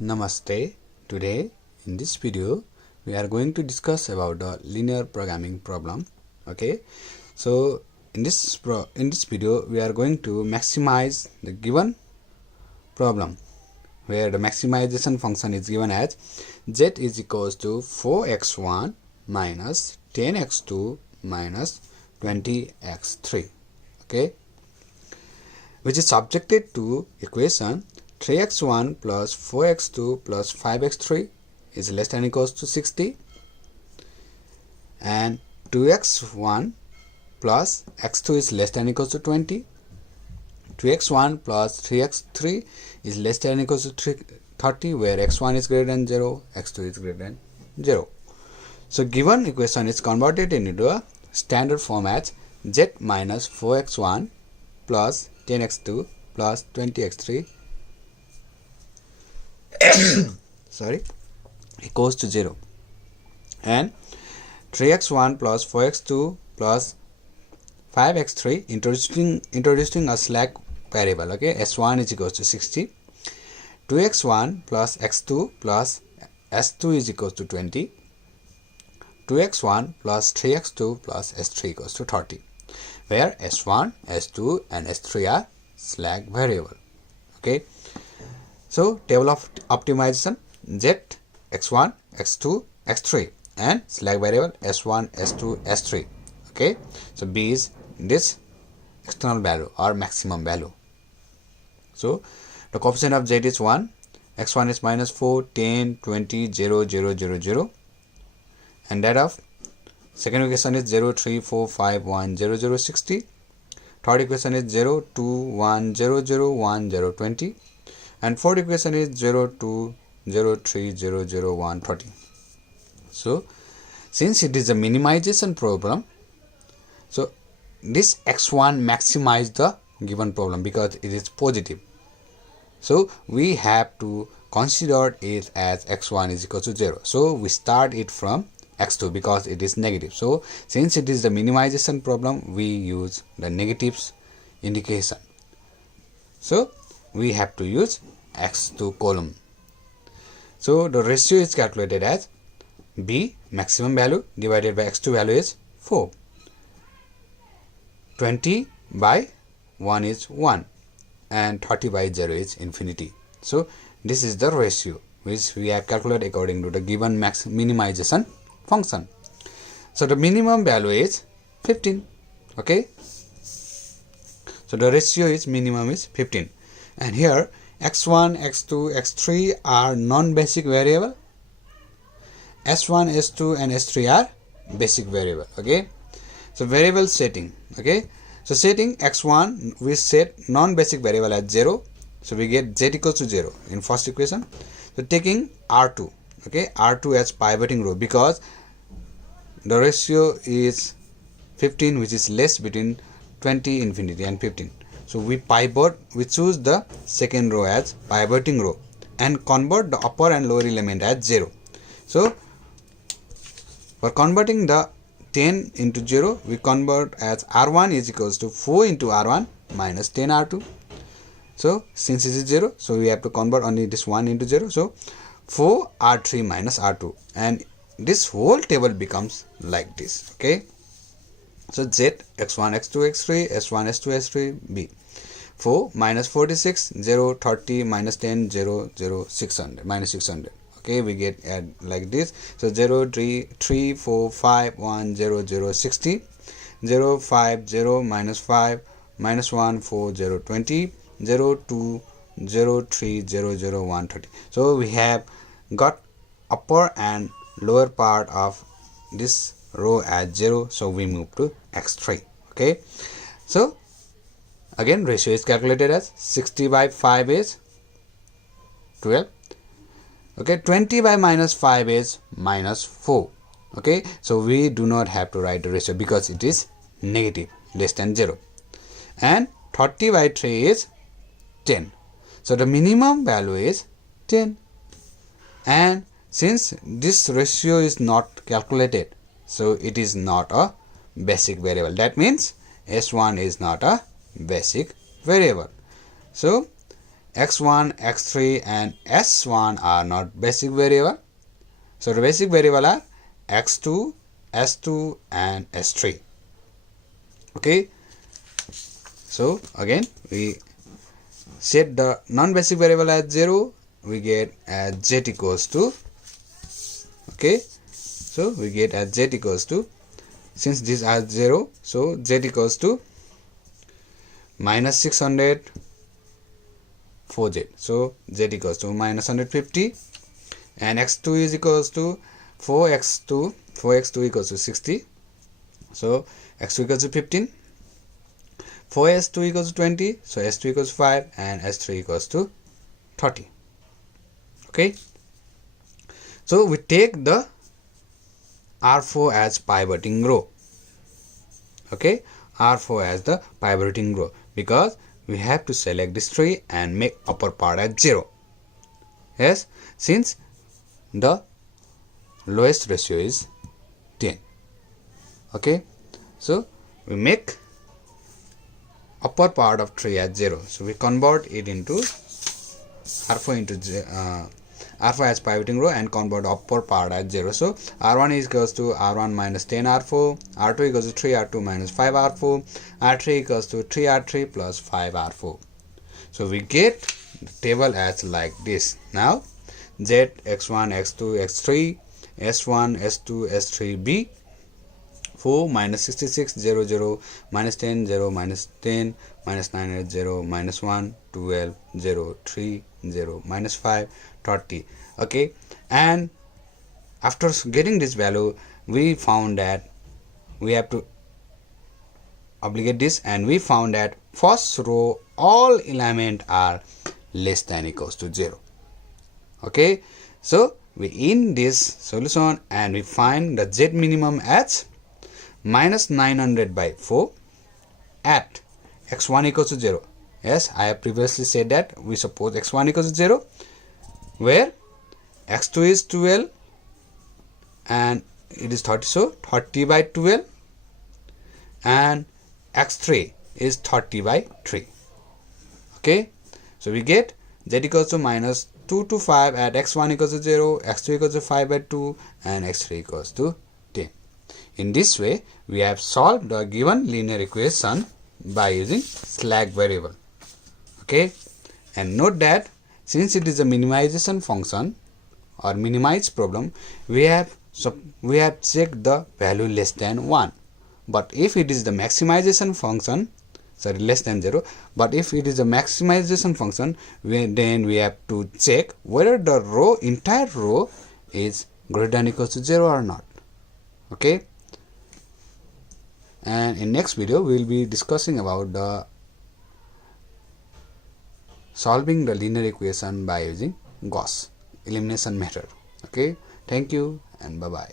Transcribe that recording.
Namaste. Today in this video we are going to discuss about the linear programming problem. Okay, so in this video we are going to maximize the given problem where the maximization function is given as z is equals to 4x1 minus 10x2 minus 20x3, okay, which is subjected to equation 3x1 plus 4x2 plus 5x3 is less than or equals to 60, and 2x1 plus x2 is less than or equals to 20. 2x1 plus 3x3 is less than or equals to 30, where x1 is greater than 0, x2 is greater than 0. So given equation is converted into a standard form as z minus 4x1 plus 10x2 plus 20x3 equals to 0, and 3x1 plus 4x2 plus 5x3 introducing a Slag variable, okay, s1 is equals to 60, 2x1 plus x2 plus s2 is equals to 20, 2x1 plus 3x2 plus s3 equals to 30, where s1, s2 and s3 are Slag variable. Okay, so table of optimization z, x1, x2, x3 and Slag variable s1, s2, s3. Okay, so b is this external value or maximum value. So the coefficient of z is 1, x1 is minus 4, 10, 20, 0, 0, 0, 0, and that of second equation is 0, 3, 4, 5, 1, 0, 0, 60. Third equation is 0, 2, 1, 0, 0, 1, 0, 20, and fourth equation is 0, 2, 0, 3, 0, 0, 1, 30. So since it is a minimization problem, so this x1 maximize the given problem because it is positive. So we have to consider it as x1 is equal to 0. So we start it from x2 because it is negative. So since it is the minimization problem, we use the negatives indication. So we have to use x2 column. So the ratio is calculated as b maximum value divided by x2 value is 4. 20 by 1 is 1 and 30 by 0 is infinity. So this is the ratio which we have calculated according to the given minimization function. So the minimum value is 15. Okay, so the ratio is minimum is 15, and here x1, x2, x3 are non-basic variable, s1, s2 and s3 are basic variable. Okay, so variable setting. Okay, so setting x1 we set non-basic variable as 0, so we get z equals to 0 in first equation. So taking r2, okay, r2 as pivoting row because the ratio is 15, which is less between 20 infinity and 15. So we choose the second row as pivoting row and convert the upper and lower element as 0. So for converting the 10 into 0, we convert as r1 is equals to 4 into r1 minus 10 r2. So since it is 0, so we have to convert only this 1 into 0. So 4 r3 minus r2, and this whole table becomes like this. Okay, so z, x1, x2, x3, s1, s2, s3, b. 4 minus 46, 0, 30 minus 10, 0, 0, 600 minus 600. Okay, we get add like this. So 0, 3, 4, 5, 1, 0, 0, 60, 0, 5, 0, minus 5, minus 1, 4, 0, 20, 0, 2, 0, 3, 0, 0, 1, 30. So we have got upper and lower part of this row as 0. So we move to x3. Okay, so again ratio is calculated as 60 by 5 is 12. Okay, 20 by minus 5 is minus 4. Okay, so we do not have to write the ratio because it is negative, less than 0, and 30 by 3 is 10. So the minimum value is 10, and since this ratio is not calculated, so it is not a basic variable. That means s1 is not a basic variable. So x1, x3 and s1 are not basic variable. So the basic variable are x2, s2 and s3. Okay, so again we set the non-basic variable as 0, we get as z equals to, okay, so we get as z equals to, since these are 0, so z equals to minus 600 4z, so z equals to minus 150, and x2 is equals to 4x2 equals to 60, so x2 equals to 15, 4s2 equals to 20, so s2 equals to 5 and s3 equals to 30. Okay, so we take the R4 as pivoting row. Okay, R4 as the pivoting row, because we have to select this tree and make upper part as 0. Yes, since the lowest ratio is 10. Okay, so we make upper part of tree as 0, so we convert it into R4 into R4 as pivoting row and convert upper part as 0. So R1 is equals to R1 minus 10 R4, R2 equals to 3 R2 minus 5 R4, R3 equals to 3 R3 plus 5 R4. So we get the table as like this. Now Z, X1, X2, X3, S1, S2, S3, B, 4, minus 66, 0, 0, minus 10, 0, minus 10, minus 9, 0, minus 1, 12, 0, 3, 0, minus 5, 30. Okay, and after getting this value, we found that we have to obligate this, and we found that first row all elements are less than equals to 0. Okay, so we in this solution and we find the z minimum as minus 900 by 4 at x1 equals to 0. Yes, I have previously said that we suppose x1 equals to 0, where x2 is 12 and it is 30, so 30 by 12, and x3 is 30 by 3. Okay, so we get z equals to minus 2 to 5 at x1 equals to 0, x2 equals to 5 by 2 and x3 equals to 10. In this way, we have solved the given linear equation by using Slag variable. Okay, and note that since it is a minimization function or minimize problem, we have checked the value less than 1. But if it is the maximization function, sorry, less than 0, but if it is a maximization function, then we have to check whether the entire row is greater than or equals to 0 or not. Okay, and in next video we will be discussing about the solving the linear equation by using Gauss elimination method. Okay, thank you and bye bye.